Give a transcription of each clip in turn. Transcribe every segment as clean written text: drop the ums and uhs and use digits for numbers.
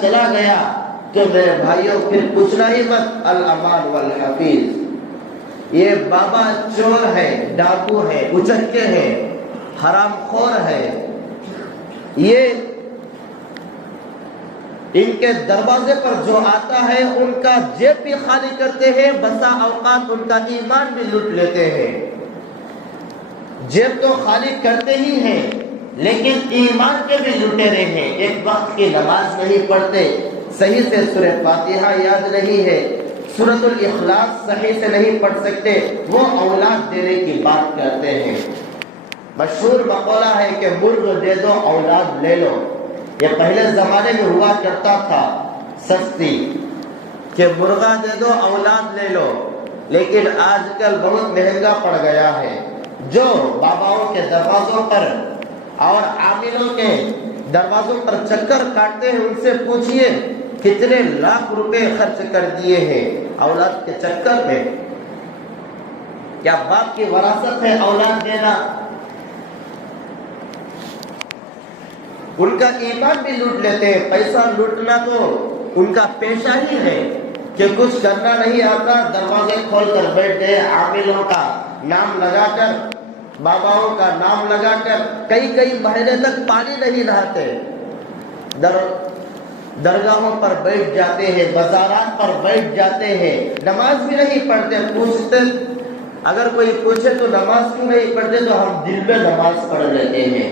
چلا گیا تو میرے بھائیوں پھر پوچھنا ہی مت، الامان والحفیظ، یہ بابا چور ہے، ڈاکو ہے، اچکے ہیں، حرام خور ہے، یہ ان کے دروازے پر جو آتا ہے ان کا جیب بھی خالی کرتے ہیں، بسا اوقات ان کا ایمان بھی لوٹ لیتے ہیں۔ جیب تو خالی کرتے ہی ہیں لیکن ایمان کے بھی لٹیرے ہیں، ایک وقت کی نماز نہیں پڑھتے، صحیح سے سورہ فاتحہ یاد نہیں ہے، سورۃ الاخلاص صحیح سے نہیں پڑھ سکتے، وہ اولاد دینے کی بات کرتے ہیں۔ مشہور مقولہ ہے کہ مرغ دے دو اولاد لے لو، یہ پہلے زمانے میں ہوا کرتا تھا سستی کہ مرغا دے دو اولاد لے لو، لیکن آج کل بہت مہنگا پڑ گیا ہے۔ جو باباؤں کے دروازوں پر اور عاملوں کے دروازوں پر چکر کاٹتے ہیں ان سے پوچھئے کتنے لاکھ روپے خرچ کر دیے ہیں اولاد کے چکر میں۔ کیا باپ کی وراثت ہے اولاد دینا؟ ان کا ایمان بھی لوٹ لیتے ہیں۔ پیسہ لوٹنا تو ان کا پیشہ ہی ہے کہ کچھ کرنا نہیں آتا، دروازے کھول کر بیٹھ گئے، عاملوں کا نام لگا کر، باباؤں کا نام لگا کر، کئی مہینے تک پانی نہیں نہاتے، درگاہوں پر بیٹھ جاتے ہیں، بازارات پر بیٹھ جاتے ہیں، نماز بھی نہیں پڑھتے۔ پوچھتے اگر کوئی پوچھے تو نماز کیوں نہیں پڑھتے تو ہم دل میں نماز پڑھ لیتے ہیں،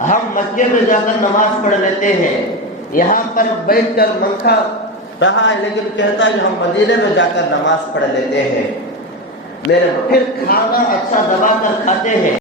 ہم مکے میں جا کر نماز پڑھ لیتے ہیں، یہاں پر بیٹھ کر منکھا رہا ہے لیکن کہتا ہے کہ ہم مدینے میں جا کر نماز پڑھ لیتے ہیں، میرے پھر کھانا اچھا دبا کر کھاتے ہیں۔